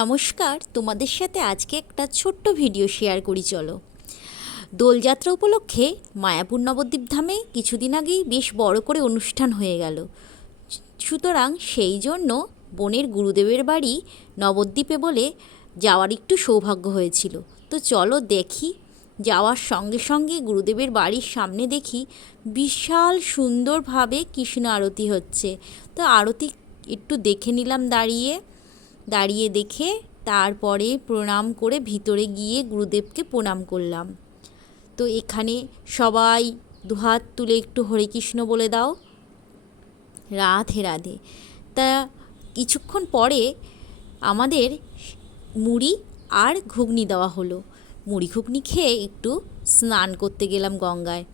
নমস্কার, তোমাদের সাথে আজকে একটা ছোট্ট ভিডিও শেয়ার করি, চলো। দোলযাত্রা উপলক্ষে মায়াপুর নবদ্বীপ ধামে কিছুদিন আগেই বেশ বড় করে অনুষ্ঠান হয়ে গেল। সুতরাং সেই জন্য বোনের গুরুদেবের বাড়ি নবদ্বীপে বলে যাওয়ার একটু সৌভাগ্য হয়েছিল। তো চলো দেখি, যাওয়ার সঙ্গে সঙ্গে গুরুদেবের বাড়ির সামনে দেখি বিশাল সুন্দরভাবে কৃষ্ণ আরতি হচ্ছে। তো আরতি একটু দেখে নিলাম দাঁড়িয়ে। দাঁড়িয়ে দেখে তারপরে প্রণাম করে ভিতরে গিয়ে গুরুদেবকে প্রণাম করলাম। তো এখানে সবাই দুহাত তুলে একটু হরে কৃষ্ণ বলে দাও। রাধে রাধে। তা কিছুক্ষণ পরে আমাদের মুড়ি আর ঘুগনি দেওয়া হলো। মুড়ি ঘুগনি খেয়ে একটু স্নান করতে গেলাম গঙ্গায়।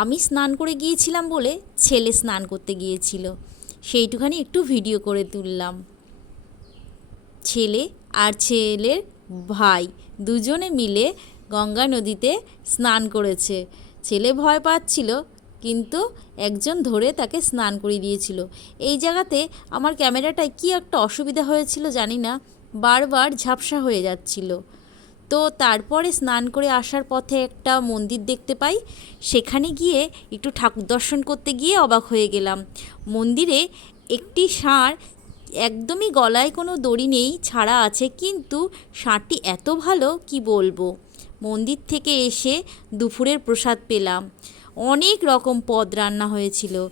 আমি স্নান করে গিয়েছিলাম বলে ছেলে স্নান করতে গিয়েছিল। সেইটুখানি একটু ভিডিও করে তুললাম। ছেলে আর ছেলের ভাই দুজনে মিলে গঙ্গা নদীতে স্নান করেছে। ছেলে ভয় পাচ্ছিল, কিন্তু একজন ধরে তাকে স্নান করিয়ে দিয়েছিল। এই জায়গাতে আমার ক্যামেরাটায় কি একটা অসুবিধা হয়েছিল জানি না, বারবার ঝাপসা হয়ে যাচ্ছিল। তো তারপরে স্নান করে আসার পথে একটা মন্দির দেখতে পাই। সেখানে গিয়ে একটু ঠাকুর দর্শন করতে গিয়ে অবাক হয়ে গেলাম। মন্দিরে একটি ষাঁড় একদমই গলায় কোনো দড়ি নেই, ছাড়া আছে, কিন্তু ষাঁড়টি এত ভালো, কি বলব? মন্দির থেকে এসে দুপুরের প্রসাদ পেলাম। অনেক রকম পদ রান্না হয়েছিল।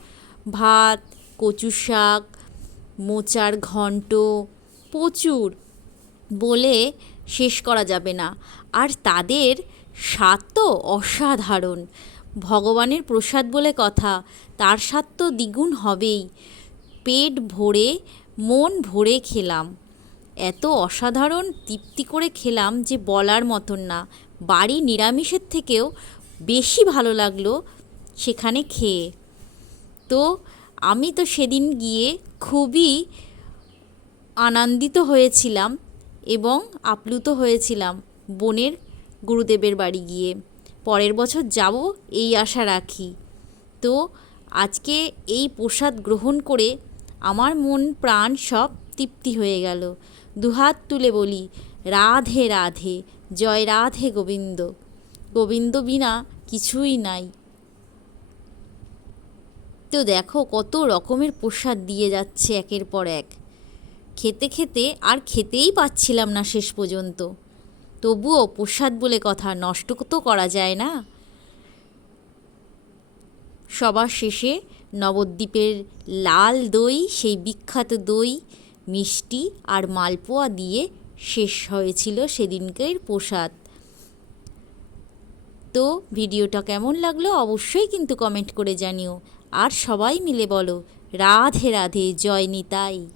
ভাত, কচু শাক, মোচার ঘন্ট, প্রচুর। বলে শেষ করা যাবে না। আর তাদের স্বাদ তো অসাধারণ। ভগবানের প্রসাদ বলে কথা, তার স্বাদ তো দ্বিগুণ হবেই। পেট ভরে মন ভরে খেলাম। এত অসাধারণ তৃপ্তি করে খেলাম যে বলার মতন না। বাড়ি নিরামিষের থেকেও বেশি ভালো লাগল সেখানে খেয়ে। তো আমি তো সেদিন গিয়ে খুবই আনন্দিত হয়েছিলাম এবং আপ্লুত হয়েছিলাম বোনের গুরুদেবের বাড়ি গিয়ে। পরের বছর যাব এই আশা রাখি। তো আজকে এই প্রসাদ গ্রহণ করে আমার মন প্রাণ সব তৃপ্তি হয়ে গেল। দুহাত তুলে বলি, রাধে রাধে, জয় রাধে গোবিন্দ। গোবিন্দ বিনা কিছুই নাই। তো দেখো কত রকমের প্রসাদ দিয়ে যাচ্ছে একের পর এক। খেতে খেতে আর খেতেই পাচ্ছিলাম না শেষ পর্যন্ত। তবুও প্রসাদ বলে কথা নষ্ট তো করা যায় না। সবার শেষে নবদ্বীপের লাল দই, সেই বিখ্যাত দই, মিষ্টি আর মালপোয়া দিয়ে শেষ হয়েছিল সেদিনকের প্রসাদ। তো ভিডিওটা কেমন লাগল অবশ্যই কিন্তু কমেন্ট করে জানিও। আর সবাই মিলে বলো, রাধে রাধে, জয় নিতাই।